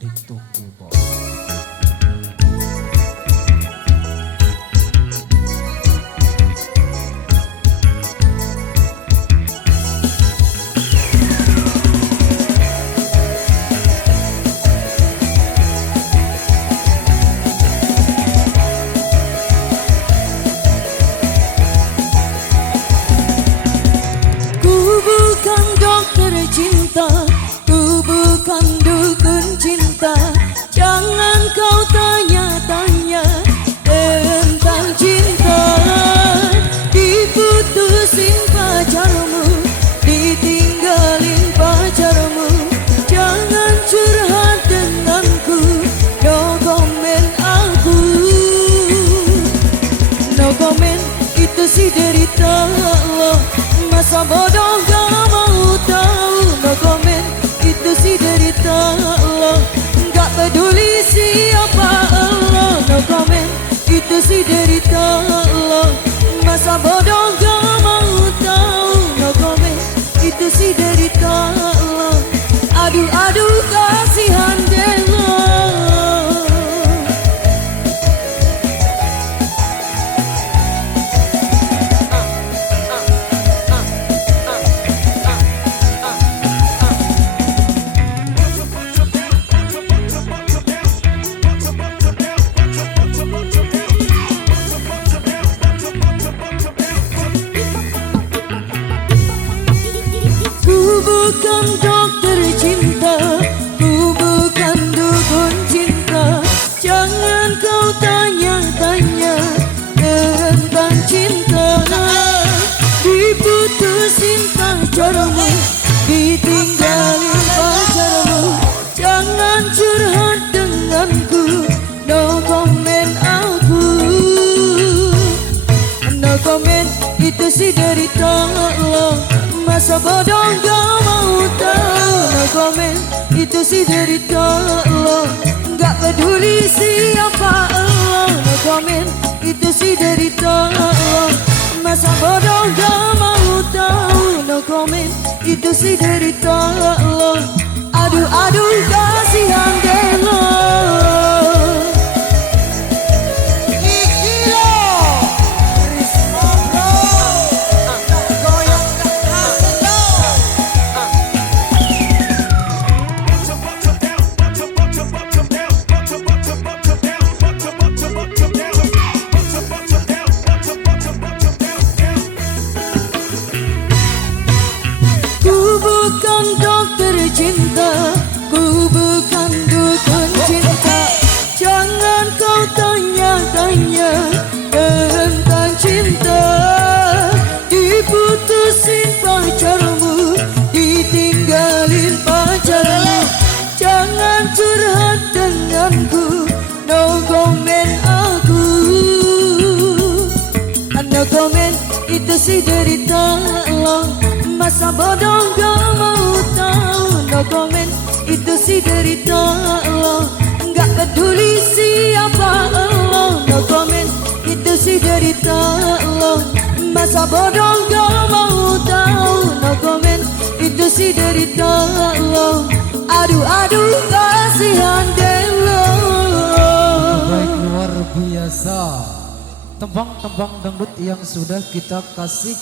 Dituku kok. Cinta, ku bukan dukun cinta. Jangan kau tanya-tanya tentang cinta. Diputusin pacarmu, ditinggalin pacarmu. Jangan curhat denganku, no comment aku. No comment, itu sih derita lo. Masa bodoh gak mau tahu. No comment, itu sih derita lo. Gak peduli siapa lo. No comment, itu sih derita lo. Masa bodoh gak mau tahu. No comment, itu sih derita lo. Aduh aduh kasihan deh lo. Bukan dokter cinta, ku bukan dukun cinta. Jangan kau tanya-tanya tentang cinta. Diputusin pacarmu, ditinggalin pacarmu. Jangan curhat denganku, no comment aku. No comment, itu sih derita lo. Masa bodoh gak mau tahu. No comment, itu sih derita lo. Gak peduli siapa lo. No comment, itu sih derita lo. Masa bodoh gak mau tahu. No comment, itu sih derita lo. Aduh aduh kasihan deh lo. Bukan dokter cinta, ku bukan dukun cinta. Jangan kau tanya-tanya tentang cinta. Diputusin pacarmu, ditinggalin pacarmu. Jangan curhat denganku, no comment aku. No comment, itu sih derita lo. Masa bodoh gak mau tahu. No comment, itu sih derita lo. Gak peduli siapa lo. No comment, itu sih derita lo. Masa bodoh gak mau tahu. No comment, itu sih derita lo. Aduh aduh kasihan deh lo. Baik, luar biasa. Tembang-tembang dangdut yang sudah kita kasih